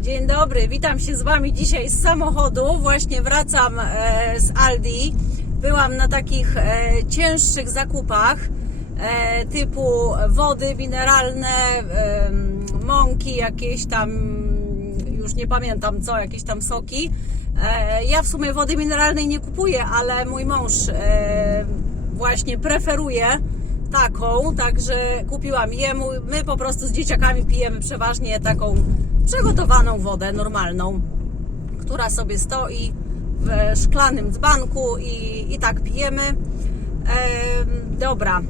Dzień dobry, witam się z Wami dzisiaj z samochodu. Właśnie wracam e, z Aldi. Byłam na takich e, cięższych zakupach e, typu wody mineralne, mąki, jakieś tam, już nie pamiętam co, jakieś tam soki. Ja w sumie wody mineralnej nie kupuję, ale mój mąż właśnie preferuje taką, także kupiłam jemu. My po prostu z dzieciakami pijemy przeważnie taką przygotowaną wodę normalną, która sobie stoi w szklanym dzbanku i, i tak pijemy. Em, dobra,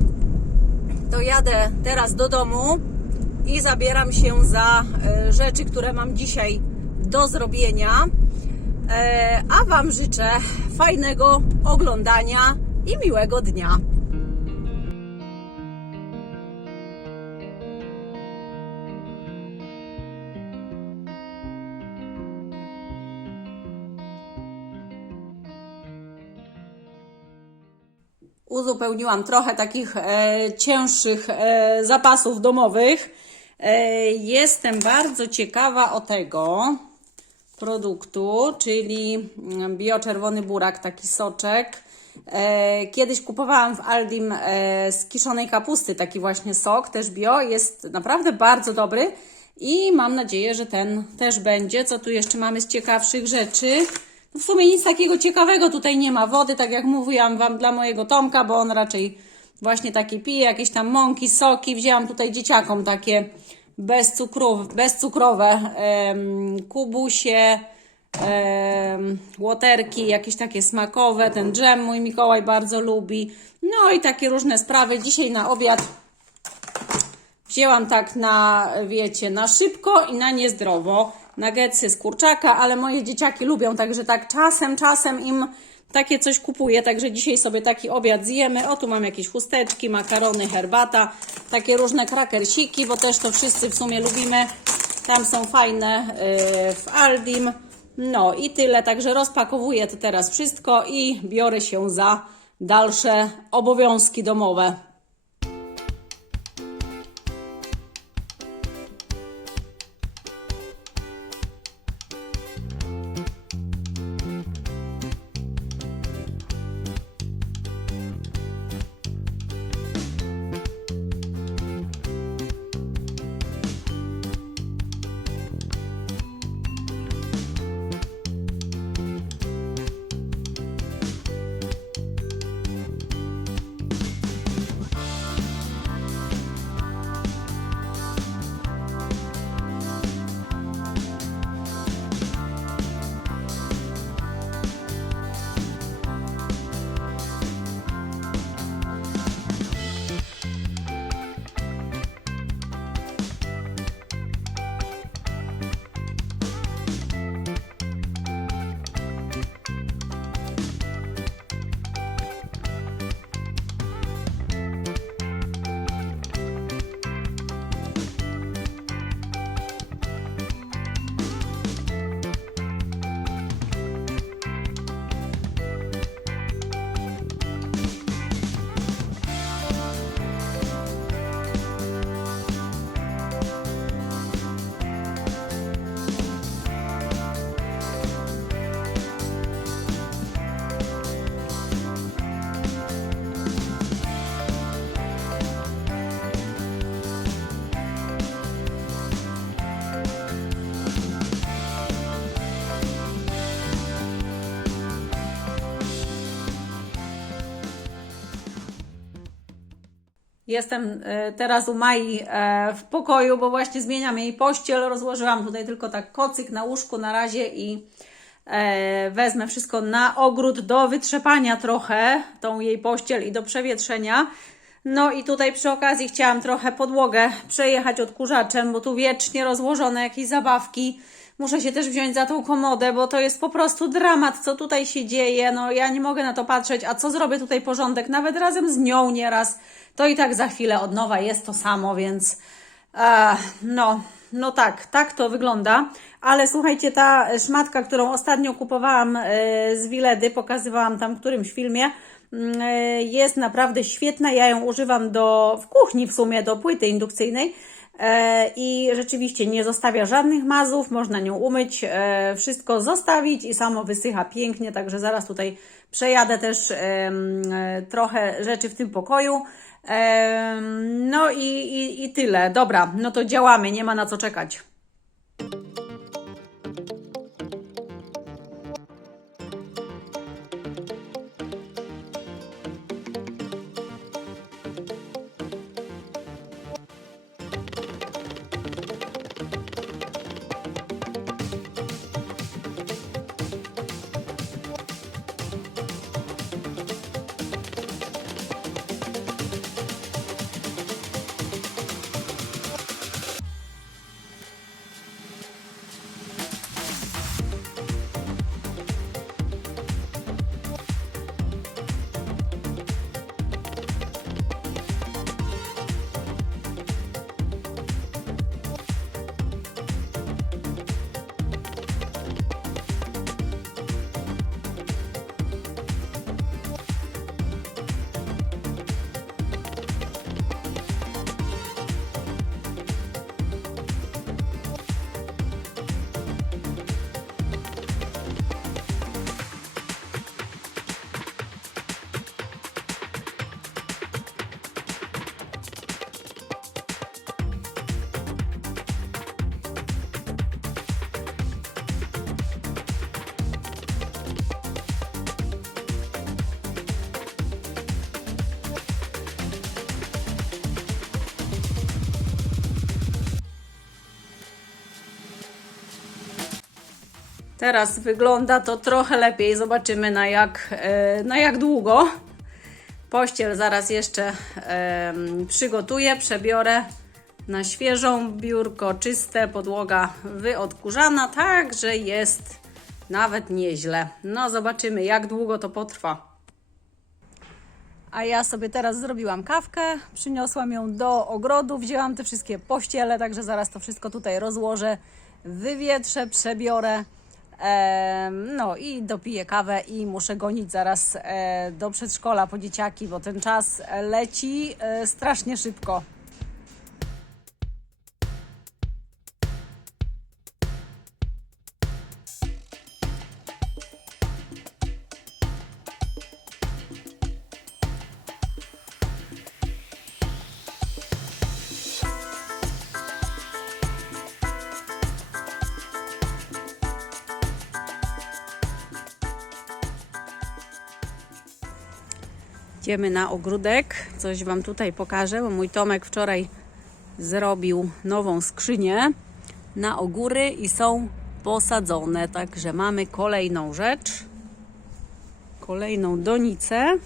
to jadę teraz do domu i zabieram się za e, rzeczy, które mam dzisiaj do zrobienia. E, a Wam życzę fajnego oglądania i miłego dnia. Uzupełniłam trochę takich e, cięższych e, zapasów domowych. E, jestem bardzo ciekawa o tego produktu, czyli mm, bioczerwony burak, taki soczek. E, kiedyś kupowałam w Aldim e, z kiszonej kapusty taki właśnie sok, też bio. Jest naprawdę bardzo dobry i mam nadzieję, że ten też będzie. Co tu jeszcze mamy z ciekawszych rzeczy? No w sumie nic takiego ciekawego tutaj nie ma. Wody, tak jak mówiłam Wam, dla mojego Tomka, bo on raczej właśnie takie pije, jakieś tam mąki, soki. Wzięłam tutaj dzieciakom takie bezcukrowe, bezcukrowe em, kubusie, em, łoterki, jakieś takie smakowe. Ten dżem mój Mikołaj bardzo lubi. No i takie różne sprawy. Dzisiaj na obiad Wzięłam tak na, wiecie, na szybko i na niezdrowo. Nuggetsy z kurczaka, ale moje dzieciaki lubią, także tak czasem, czasem im takie coś kupuję, także dzisiaj sobie taki obiad zjemy. O, tu mam jakieś chusteczki, makarony, herbata, takie różne krakersiki, bo też to wszyscy w sumie lubimy. Tam są fajne yy, w Aldim. No i tyle, także rozpakowuję to teraz wszystko i biorę się za dalsze obowiązki domowe. Jestem e, teraz u Mai e, w pokoju, bo właśnie zmieniam jej pościel. Rozłożyłam tutaj tylko tak kocyk na łóżku na razie i e, wezmę wszystko na ogród do wytrzepania trochę, tą jej pościel i do przewietrzenia. No i tutaj przy okazji chciałam trochę podłogę przejechać odkurzaczem, bo tu wiecznie rozłożone jakieś zabawki. Muszę się też wziąć za tą komodę, bo to jest po prostu dramat, co tutaj się dzieje. No ja nie mogę na to patrzeć, a co zrobię tutaj porządek, nawet razem z nią nieraz, to i tak za chwilę od nowa jest to samo, więc e, no, no tak, tak to wygląda. Ale słuchajcie, ta szmatka, którą ostatnio kupowałam e, z Wiledy, pokazywałam tam w którymś filmie, mm, e, jest naprawdę świetna. Ja ją używam do, w kuchni w sumie, do płyty indukcyjnej. E, I rzeczywiście nie zostawia żadnych mazów, można nią umyć, e, wszystko zostawić i samo wysycha pięknie, także zaraz tutaj przejadę też e, trochę rzeczy w tym pokoju. No i, i, i tyle. Dobra, no to działamy, nie ma na co czekać. Teraz wygląda to trochę lepiej. Zobaczymy na jak, e, na jak długo. Pościel zaraz jeszcze przygotuję, przebiorę na świeżą, biurko czyste, podłoga wyodkurzana, także jest nawet nieźle. No zobaczymy jak długo to potrwa. A ja sobie teraz zrobiłam kawkę, przyniosłam ją do ogrodu, wzięłam te wszystkie pościele, także zaraz to wszystko tutaj rozłożę, wywietrzę, przebiorę. No i dopiję kawę i muszę gonić zaraz e, do przedszkola po dzieciaki, bo ten czas leci e, strasznie szybko. Idziemy na ogródek, coś Wam tutaj pokażę, bo mój Tomek wczoraj zrobił nową skrzynię na ogóry i są posadzone, także mamy kolejną rzecz, kolejną donicę,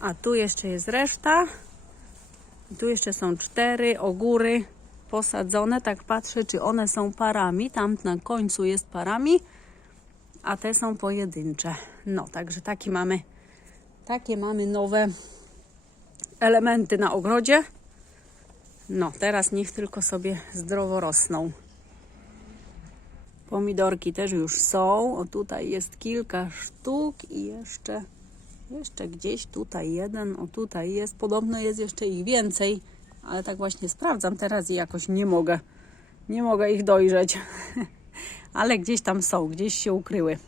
a tu jeszcze jest reszta, I tu jeszcze są cztery ogóry posadzone, tak patrzę, czy one są parami, tam na końcu jest parami, a te są pojedyncze. No, także taki mamy, takie mamy nowe elementy na ogrodzie. No, teraz niech tylko sobie zdrowo rosną. Pomidorki też już są. O, tutaj jest kilka sztuk i jeszcze, jeszcze gdzieś tutaj jeden. O, tutaj jest. Podobno jest jeszcze ich więcej, ale tak właśnie sprawdzam teraz i jakoś nie mogę. Nie mogę ich dojrzeć. ale gdzieś tam są, gdzieś się ukryły.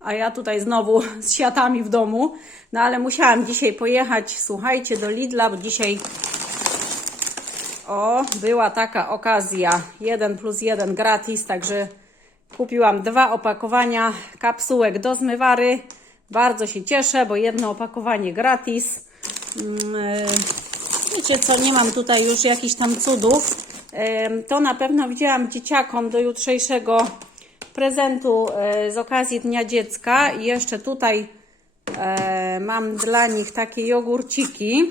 A ja tutaj znowu z siatami w domu. No ale musiałam dzisiaj pojechać, słuchajcie, do Lidla, bo dzisiaj o, była taka okazja. 1 plus 1 gratis, także kupiłam dwa opakowania kapsułek do zmywary. Bardzo się cieszę, bo jedno opakowanie gratis. Mm, e, Wiecie co, nie mam tutaj już jakichś tam cudów. To na pewno widziałam dzieciakom do jutrzejszego prezentu e, z okazji Dnia Dziecka. I jeszcze tutaj e, mam dla nich takie jogurciki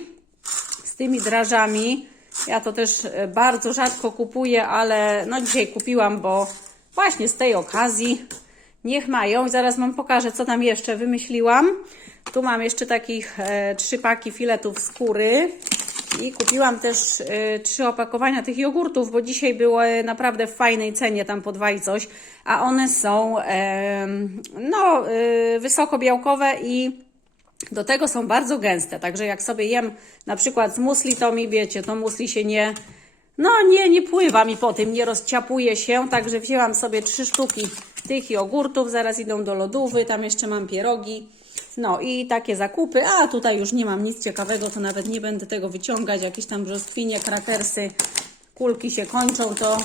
z tymi drażami. Ja to też e, bardzo rzadko kupuję, ale no dzisiaj kupiłam, bo właśnie z tej okazji niech mają. Zaraz Wam pokażę, co tam jeszcze wymyśliłam. Tu mam jeszcze takich trzy paki filetów skóry. I kupiłam też y, trzy opakowania tych jogurtów, bo dzisiaj były naprawdę w fajnej cenie, tam po dwa i coś, a one są em, no, y, wysokobiałkowe i Do tego są bardzo gęste, także jak sobie jem na przykład z musli, to mi wiecie, to musli się nie, no nie, nie pływa mi po tym, nie rozciapuje się, także wzięłam sobie trzy sztuki tych jogurtów, zaraz idą do lodówy, tam jeszcze mam pierogi, no i takie zakupy, a tutaj już nie mam nic ciekawego, to nawet nie będę tego wyciągać, jakieś tam brzoskwinie, krakersy, kulki się kończą, to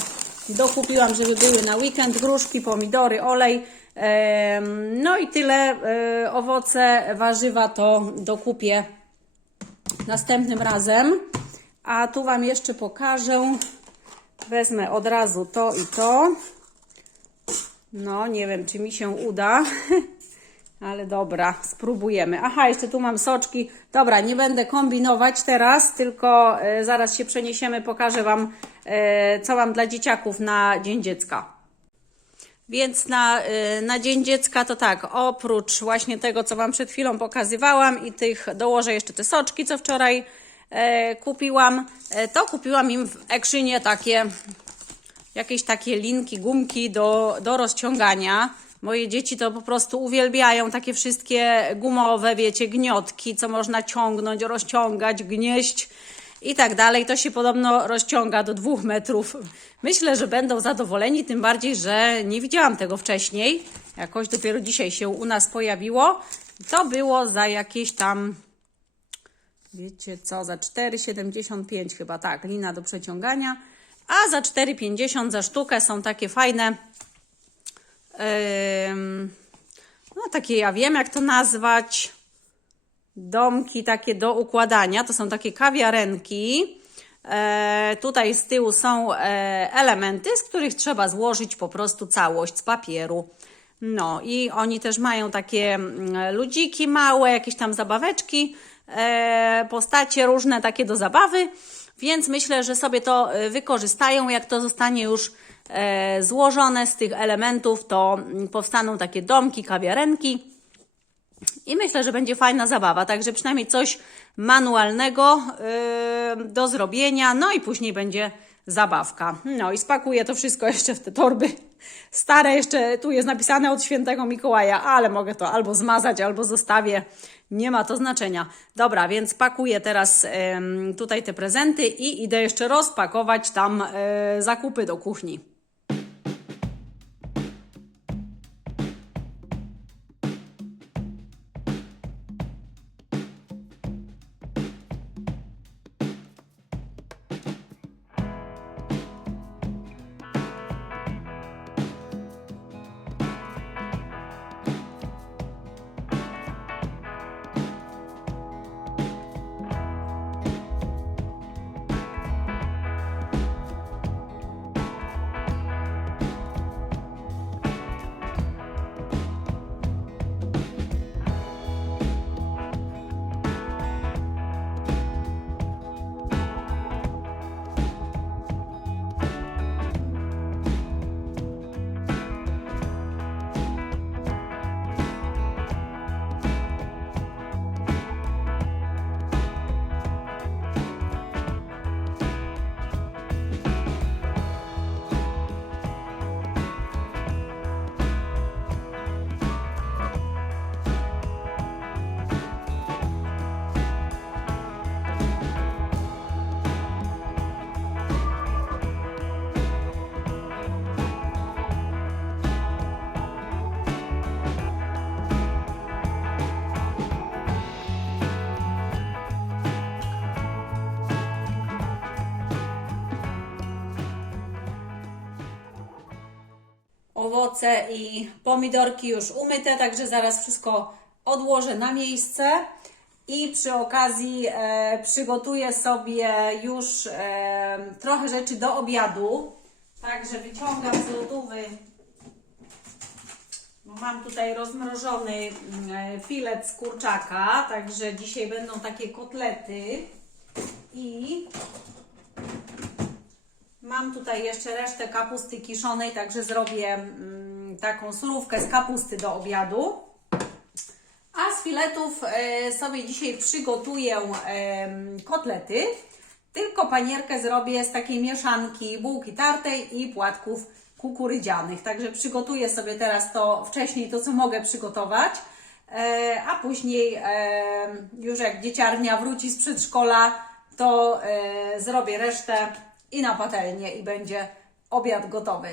dokupiłam, żeby były na weekend, gruszki, pomidory, olej, no i tyle, e, owoce, warzywa to dokupię następnym razem. A tu Wam jeszcze pokażę. Wezmę od razu to i to. No, nie wiem, czy mi się uda. Ale dobra, spróbujemy. Aha, jeszcze tu mam soczki. Dobra, nie będę kombinować teraz, tylko e, zaraz się przeniesiemy, pokażę Wam, e, co mam dla dzieciaków na Dzień Dziecka. Więc na, y, na Dzień Dziecka to tak, oprócz właśnie tego, co Wam przed chwilą pokazywałam i tych dołożę jeszcze te soczki, co wczoraj e, kupiłam, e, to kupiłam im w Actionie takie, jakieś takie linki, gumki do, do rozciągania. Moje dzieci to po prostu uwielbiają takie wszystkie gumowe, wiecie, gniotki, co można ciągnąć, rozciągać, gnieść i tak dalej. To się podobno rozciąga do dwóch metrów. Myślę, że będą zadowoleni, tym bardziej, że nie widziałam tego wcześniej. Jakoś dopiero dzisiaj się u nas pojawiło. To było za jakieś tam, wiecie co, za 4,75 chyba, tak, lina do przeciągania. A za 4,50 za sztukę są takie fajne, no takie ja wiem jak to nazwać, domki takie do układania. To są takie kawiarenki. E, tutaj z tyłu są e, elementy, z których trzeba złożyć po prostu całość z papieru. No i oni też mają takie mm, ludziki małe, jakieś tam zabaweczki, e, postacie różne takie do zabawy, więc myślę, że sobie to wykorzystają. Jak to zostanie już złożone z tych elementów, to powstaną takie domki, kawiarenki. I myślę, że będzie fajna zabawa, także przynajmniej coś manualnego yy, do zrobienia, no i później będzie zabawka. No i spakuję to wszystko jeszcze w te torby stare, jeszcze tu jest napisane od świętego Mikołaja, ale mogę to albo zmazać, albo zostawię, nie ma to znaczenia. Dobra, więc pakuję teraz ym, tutaj te prezenty i idę jeszcze rozpakować tam yy, zakupy do kuchni. Owoce i pomidorki już umyte, także zaraz wszystko odłożę na miejsce. I przy okazji e, przygotuję sobie już e, trochę rzeczy do obiadu. Także wyciągam z lodówy. Mam tutaj rozmrożony e, filet z kurczaka, także dzisiaj będą takie kotlety. I Mam tutaj jeszcze resztę kapusty kiszonej, także zrobię mm, taką surówkę z kapusty do obiadu. A z filetów e, sobie dzisiaj przygotuję em, kotlety. Tylko panierkę zrobię z takiej mieszanki bułki tartej i płatków kukurydzianych. Także przygotuję sobie teraz to wcześniej, to co mogę przygotować. e, a później e, już jak dzieciarnia wróci z przedszkola, to e, zrobię resztę i na patelnię i będzie obiad gotowy.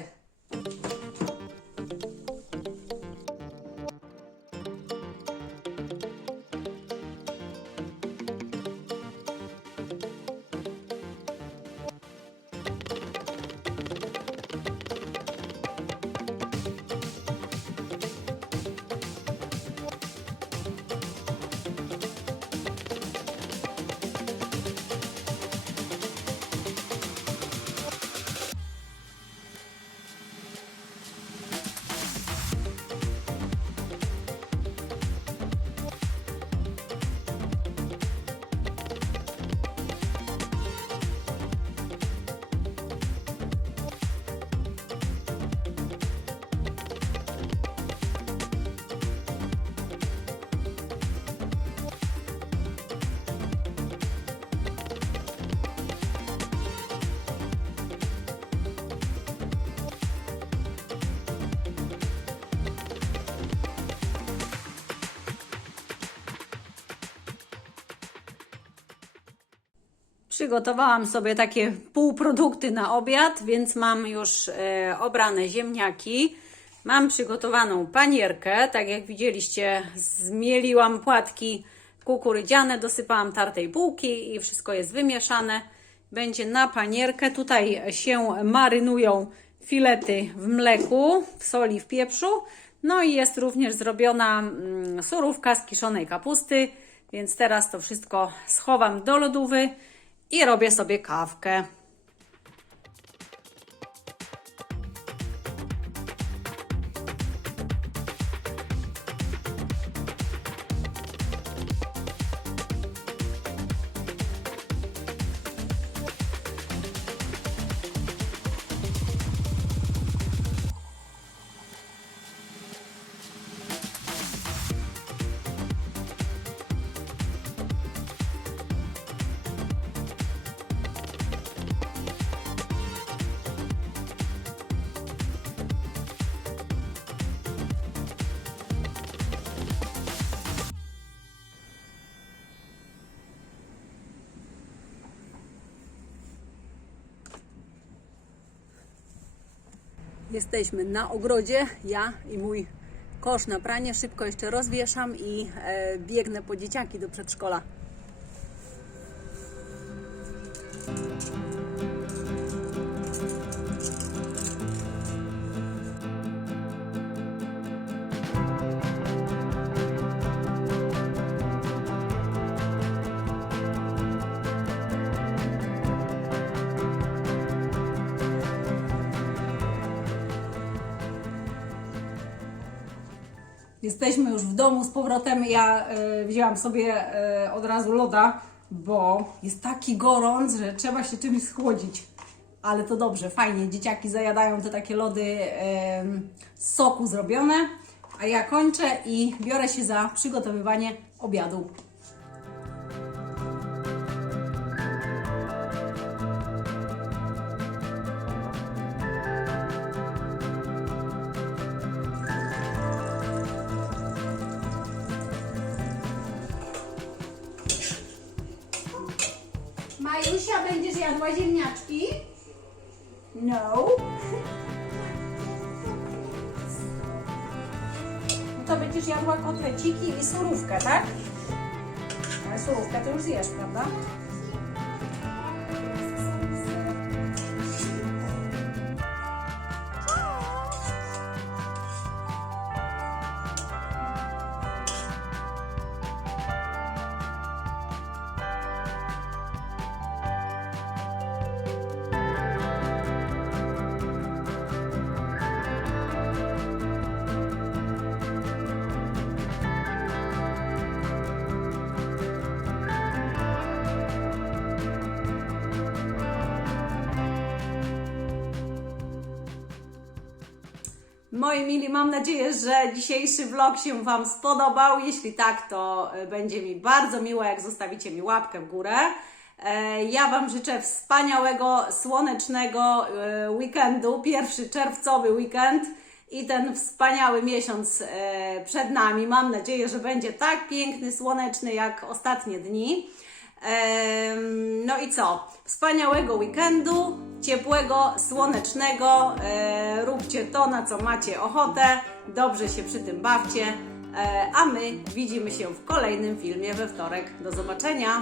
Przygotowałam sobie takie półprodukty na obiad, więc mam już e, obrane ziemniaki. Mam przygotowaną panierkę, tak jak widzieliście, zmieliłam płatki kukurydziane, dosypałam tartej bułki i wszystko jest wymieszane. Będzie na panierkę. Tutaj się marynują filety w mleku, w soli, w pieprzu. No i jest również zrobiona mm, surówka z kiszonej kapusty, więc teraz to wszystko schowam do lodówy i robię sobie kawkę. Jesteśmy na ogrodzie, ja i mój kosz na pranie. Szybko jeszcze rozwieszam i e, biegnę po dzieciaki do przedszkola. Jesteśmy już w domu z powrotem. Ja e, wzięłam sobie e, od razu loda, bo jest taki gorąc, że trzeba się czymś schłodzić. Ale to dobrze, fajnie. Dzieciaki zajadają te takie lody z soku zrobione. A ja kończę i biorę się za przygotowywanie obiadu. Jadła ziemniaczki? No. No to będziesz jadła kotleciki i surówkę, tak? Ale surówkę to już zjesz, prawda? Moi mili, mam nadzieję, że dzisiejszy vlog się Wam spodobał. Jeśli tak, to e, będzie mi bardzo miło, jak zostawicie mi łapkę w górę. E, Ja Wam życzę wspaniałego, słonecznego e, weekendu, pierwszy czerwcowy weekend. i ten wspaniały miesiąc przed nami. Mam nadzieję, że będzie tak piękny, słoneczny jak ostatnie dni. No i co? Wspaniałego weekendu, ciepłego, słonecznego. E, róbcie to, na co macie ochotę. Dobrze się przy tym bawcie. E, a my widzimy się w kolejnym filmie we wtorek. Do zobaczenia.